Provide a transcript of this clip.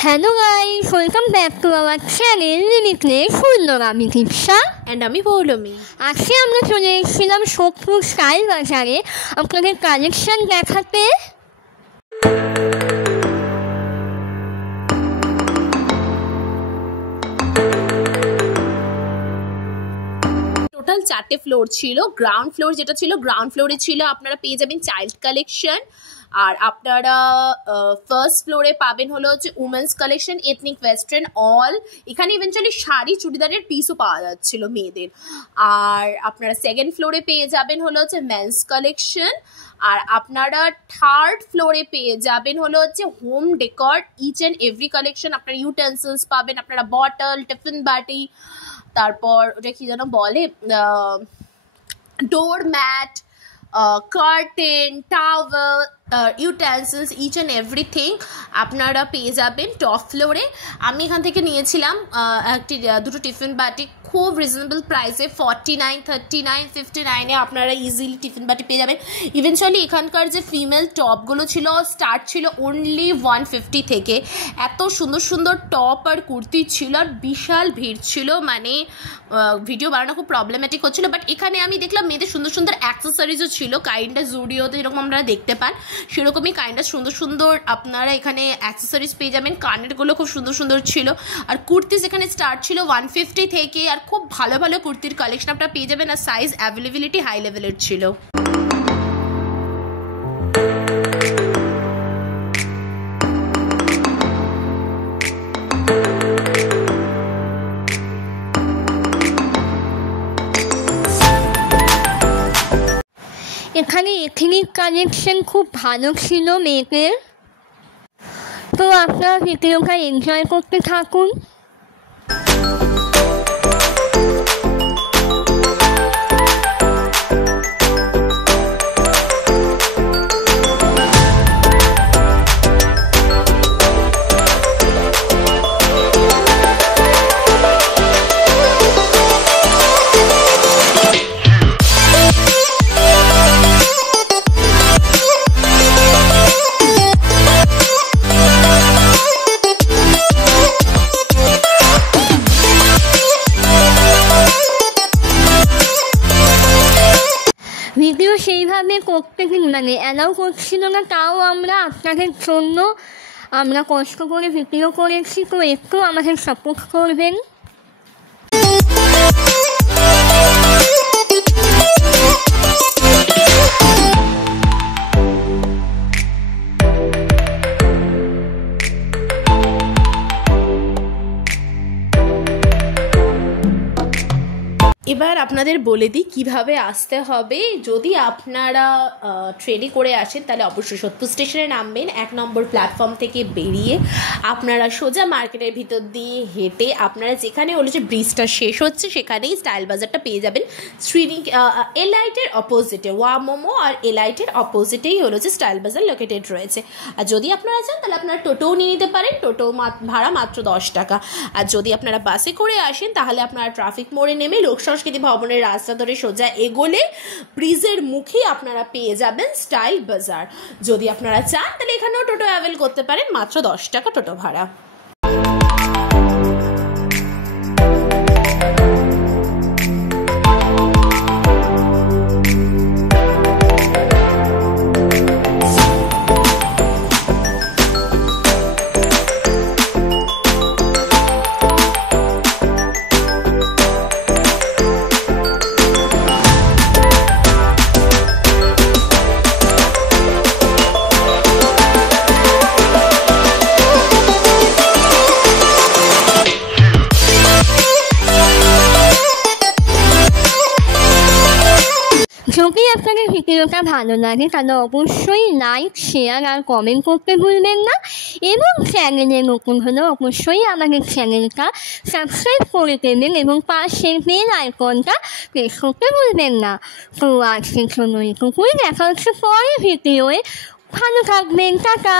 Hello guys, welcome back to our channel Limitless Fullnogami Tipsa and আমি পৌলমি। আজকে আমরা চলে এসেছিলাম সোদপুর স্টাইল বাজারে আপনাদের কালেকশন দেখাতে। টোটাল 4টে ফ্লোর ছিল। গ্রাউন্ড ফ্লোর যেটা ছিল, গ্রাউন্ড ফ্লোরে ছিল আপনারা পেয়ে যাবেন চাইল্ড কালেকশন, আর আপনারা ফার্স্ট ফ্লোরে পাবেন হলো হচ্ছে women's collection, ethnic western all. এখানে ইভেনচুয়ালি শাড়ি চুড়িদারের পিসও পাওয়া যাচ্ছিল মেয়েদের। আর আপনারা সেকেন্ড ফ্লোরে পেয়ে যাবেন হলো হচ্ছে মেন্স কালেকশন, আর আপনারা থার্ড ফ্লোরে পেয়ে যাবেন হলো হচ্ছে home decor each and every collection. আপনারা ইউটেন্সিলস পাবেন, আপনারা বটল, টিফিন বাটি, তারপর ওটা কি যেন বলে, door mat, curtain, towel, utensils each and everything আপনারা পেয়ে যাবেন টপ ফ্লোরে। আমি এখান থেকে নিয়েছিলাম দুটো টিফিন বাটি খুব রিজনেবল প্রাইসে, 49, 39, 59-এ আপনারা ইজিলি টিফিন বাটি পেয়ে যাবেন। ইভেনচুয়ালি এখানকার যে ফিমেল টপগুলো ছিল স্টার্ট ছিল অনলি 150 থেকে। এত সুন্দর সুন্দর টপ আর কুর্তি ছিল, আর বিশাল ভিড় ছিল, মানে ভিডিও বানানো খুব প্রবলেম্যাটিক হচ্ছিল। বাট এখানে আমি দেখলাম মেয়েদের সুন্দর সুন্দর অ্যাক্সেসরিজও ছিল, কাইন্ডা জুডিওতে যেরকম আমরা দেখতে পান সেরকমই কাইন্ডা সুন্দর সুন্দর আপনারা এখানে অ্যাক্সেসরিজ পেয়ে যাবেন। কানেরগুলো খুব সুন্দর সুন্দর ছিল, আর কুর্তিজ এখানে স্টার্ট ছিল 150 থেকে, আর খুব ভালো ভালো কুর্তির কালেকশন আপনারা পেয়ে যাবেন, আর সাইজ অ্যাভেলেবিলিটি হাই লেভেলের ছিল। এখানে এথনিক কালেকশন খুব ভালো ছিল মেয়েদের, তো আপনারা ভিডিওটা এনজয় করতে থাকুন। ভিডিও সেইভাবে করতে মানে অ্যালাউ করছিল না, তাও আমরা আপনাদের জন্য আমরা কষ্ট করে ভিডিও করেছি, তো একটু আমাদের সাপোর্ট করবেন। এবার আপনাদের বলে দিই কীভাবে আসতে হবে। যদি আপনারা ট্রেনে করে আসেন তাহলে অবশ্যই সোদপুর স্টেশনে নামবেন। 1 নম্বর প্ল্যাটফর্ম থেকে বেরিয়ে আপনারা সোজা মার্কেটের ভিতর দিয়ে হেঁটে আপনারা যেখানে হলো যে ব্রিজটা শেষ হচ্ছে সেখানেই স্টাইল বাজারটা পেয়ে যাবেন। এলাইটের অপোজিটে, ওয়া মোমো আর এলাইটের অপোজিটেই হলো যে স্টাইল বাজার লোকেটেড রয়েছে। আর যদি আপনারা চান তাহলে আপনারা টোটোও নিয়ে নিতে পারেন, টোটো ভাড়া মাত্র 10 টাকা। আর যদি আপনারা বাসে করে আসেন তাহলে আপনারা ট্রাফিক মোড়ে নেমে সংস্কৃতি ভবনের রাস্তা ধরে সোজা এগোলে ব্রিজের মুখে আপনারা পেয়ে যাবেন স্টাইল বাজার। যদি আপনারা চান তাহলে এখানেও টোটো অ্যাভেল করতে পারেন, মাত্র 10 টাকা টোটো ভাড়া। যদি আপনাদের ভিডিওটা ভালো লাগে তাহলে অবশ্যই লাইক, শেয়ার আর কমেন্ট করতে ভুলবেন না, এবং চ্যানেলে নতুন হলে অবশ্যই আমাদের চ্যানেলটা সাবস্ক্রাইব করে দেবেন এবং পাশের বেল আইকনটা প্রেস করতে ভুলবেন না। তো আজকের জন্য এটুকুই, দেখা হচ্ছে পরের ভিডিওয়ে। ভালো থাকবেন, টাটা।